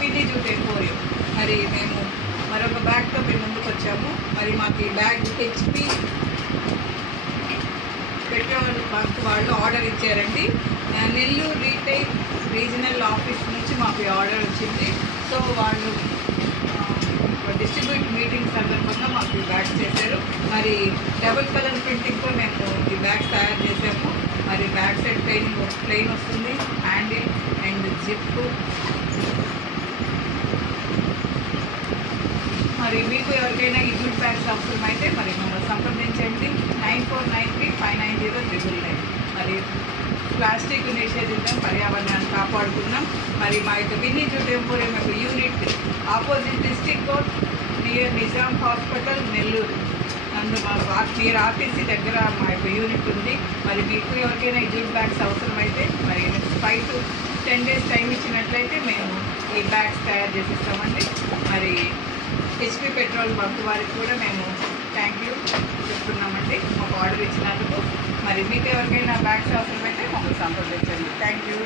పిన్ని jute emporium. మరి మేము మరొక బ్యాగ్తో మేము ముందుకు వచ్చాము. మరి మాకు ఈ బ్యాగ్ హెచ్పి పెట్రోల్ బంక్ వాళ్ళు ఆర్డర్ ఇచ్చారండి. నెల్లూరు రీటైల్ రీజనల్ ఆఫీస్ నుంచి మాకు ఆర్డర్ వచ్చింది. సో వాళ్ళు డిస్ట్రిబ్యూట్ మీటింగ్ సందర్భంగా మాకు ఈ బ్యాగ్స్ చేశారు. మరి డబుల్ కలర్ ప్రింటింగ్తో మేము ఈ బ్యాగ్స్ తయారు చేసాము. మరి బ్యాక్ సైడ్ ప్లెయిన్ వస్తుంది, హ్యాండిల్ అండ్ జిప్. మరి మీకు ఎవరికైనా ఈ జూట్ బ్యాగ్స్ అవసరమైతే మరి మమ్మల్ని సంప్రదించండి. 9493590099. మరి ప్లాస్టిక్ నిషేధిద్దాం, పర్యావరణాన్ని కాపాడుకుందాం. మరి మా యొక్క విన్నీ జూట్ ఎంపోరియం యొక్క unit opposite district court near Nizam hospital Nellore near RTC దగ్గర మా యొక్క యూనిట్ ఉంది. మరి మీకు ఎవరికైనా ఈ జూట్ బ్యాగ్స్ అవసరమైతే మరి 5 to 10 days టైం ఇచ్చినట్లయితే మేము ఈ బ్యాగ్స్ తయారు చేసిస్తామండి. మరి హెచ్పి పెట్రోల్ బంక్ వారికి కూడా మేము థ్యాంక్ యూ చెప్తున్నామండి మాకు ఆర్డర్ ఇచ్చినందుకు. మరి మీకు ఎవరికైనా బ్యాగ్స్ అవసరమైతే మమ్మల్ని సంప్రదించండి. Thank you.